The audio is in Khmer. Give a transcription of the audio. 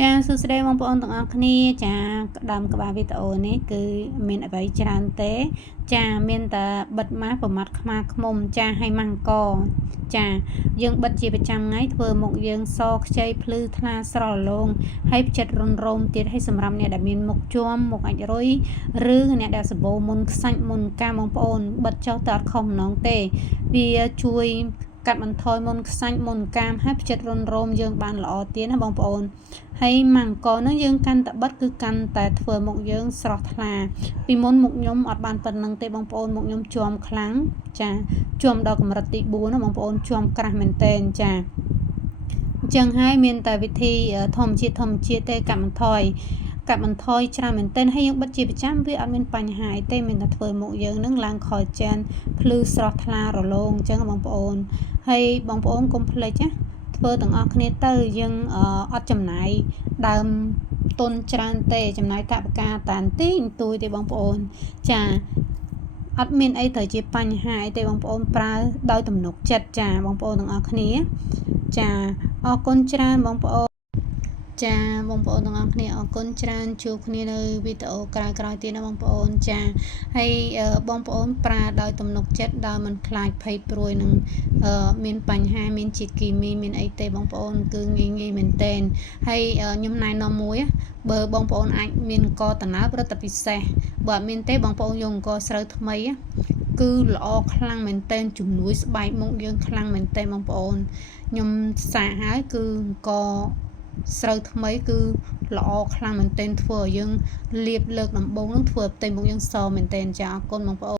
ចាសួស្តីបងប្អូនទាំងអស់គ្នាចាដើមក្បាលវីដេអូនេះគឺមានអ្វីច្រើនទេចាមានតែបិទម៉ាស់ប្រមាត់ខ្មាខ្មុំចាហើយម៉ាំងកចាយើងបិទជាប្រចាំថ្ងៃធ្វើមុខយើងសខ្ចីភ្លឺថ្លាស្រឡឡងហើយផ្ចិតរុនរោមទៀតហើយសម្រាប់អ្នកដែលមានមុខជួមមុខអាចរុយឬអ្នកដែលសម្បូរមុនខ្សាច់មុនកាមបងប្អូនបិទចោលទៅអត់ខុសម្ដងទេវាជួយកាត់បន្ថយមុនខ្សាច់មុនកាមហើយផ្ចិតរុនរោមយើងបានល្អទៀតណាបងប្អូនហើយម៉ាំងកនោះយើងកាន់តែបិទគឺកាន់តែធ្វើមុខយើងស្រស់ថ្លាពីមុនមុខខ្ញុំអត់បានប៉ុណ្្នឹងទេបងប្អូនមុខខ្ញុំជាំខ្លាំងចាជាំដល់កម្រិតទី4ណាបងប្អូនជាំក្រាស់មែនតែនចាអញ្ចឹងហើយមានតែវិធីធម្មជាតិទេកាត់បន្ថយច្រើនមែនទែនហើយយើងបិទជាប្រចាំវាអត់មានបញ្ហាអីទេមានតែធ្វើមុខយើងនឹងឡើងខលចានភ្លឺស្រស់ថ្លារលោងអញ្ចឹងបងប្អូនហើយបងប្អូនកុំភ្លេចណាធ្វើទាំងអស់គ្នាទៅយើងអត់ចំណាយដើមទុនច្រើនទេចំណាយថវិកាតាន់ទីអន្ទួយទេបងប្អូនចាអត់មានអីត្រូវជាបញ្ហាអីទេបងប្អូនប្រើដោយទំនុកចិត្តចាបងប្អូនទាំងអស់គ្នាចាអរគុណច្រើនបងប្អូនចាបងប្អូនទាំងអស់គ្នាអរគុណច្រើនជួបគ្នានៅវីដេអូក្រោយៗទៀតណាបងប្អូនចាហើយបងប្អូនប្រើដោយទំនុកចិត្តដោយមិនខ្លាចភ័យព្រួយនឹងមានបញ្ហាមានជាតិគីមីមានអីទេបងប្អូនគឺងាយមែនតែនហើយខ្ញុំណែនាំមួយបើបងប្អូនអាចមានកតណើបរត់តែពិសេសបើអត់មានទេបងប្អូនយកអង្គស្រូវថ្មីគឺល្អខ្លាំងមែនតែនជំនួយស្បែកមុខយើងខ្លាំងមែនតែនបងប្អូនខ្ញុំសាកហើយគឺអង្គស្រូវថ្មីគឺល្អខ្លាំងមែនទែនធ្វើឲ្យយើងលាបលើកដំបូងនឹងធ្វើឲ្យផ្ទៃមុខយើងសមែនទែនចាអរគុណបងប្អូន